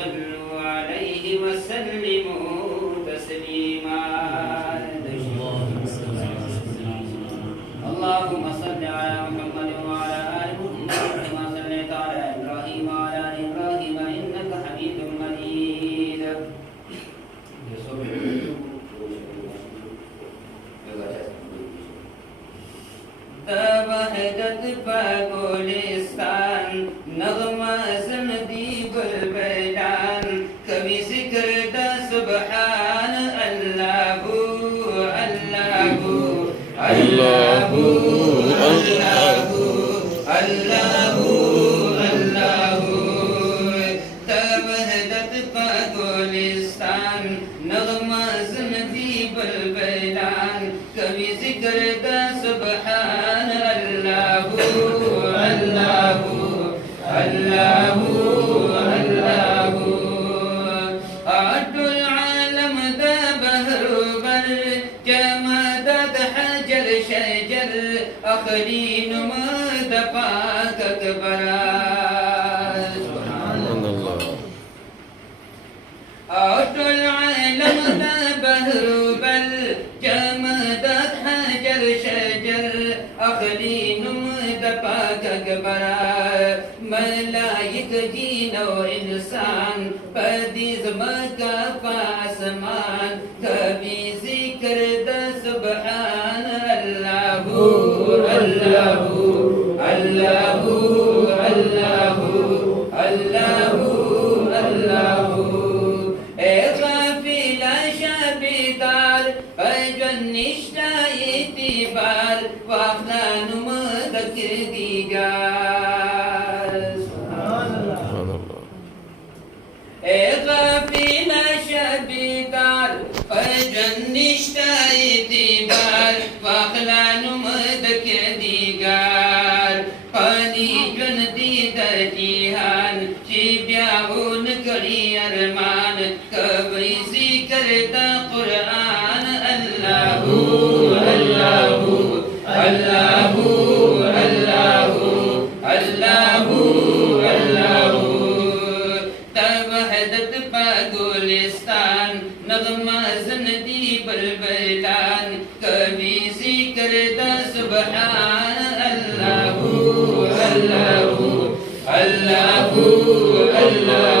صلوا عليه وسلموا تسليما اللهم صل على محمد وعلى آل محمد كما صليت على إبراهيم وعلى آل إبراهيم إنك حميد مجيد وحدت पागोलिस्तान नगमा सनदी बुलबुलान कभी जिक्र दा सुबहान अल्लाहु अल्लाहु अल्लाहु अल्लाहु अल्लाहु अल्लाहु वहदत पागोलिस्तान नगमा सनदी बुलबुलान कभी जिक्र दा सुबहान अल्लाहु अल्लाहु अटुल आलम दा बहरु बर जमदत हजर शजर अखरीन मद पाक अकबरा सुभानअल्लाह अटुल आलम दा बहरु बर जमदत हजर शजर अखरीन मद पाक अकबरा मलाइक जीनो इंसान पदीज मका पासमान कभी जिक्र द सुबहान अल्लाहु अल्लाहु अल्लाहु अल्लाहु अल्लाहु अल्लाहु ए काफिला शबीदार फजनिश्ता इतिबार वाखलानु मदकिर दीगार काफिला शबीदार फजनिश्ता इतिबार वाखलानु मदकिर दीगार पानी जन दीदर जिहान शिब्याउन करी अरमान कभी जिक्र दा कुरान अल्लाहु अल्लाहु अल्लाहु अल्लाहु अल्लाहु अल्लाहु तवहदत पागोलिस्तान नगमा ज़नदी बलबलान कभी जिक्र दा सुबहान अल्लाहु अल्लाहु अल्लाहु अल्लाहु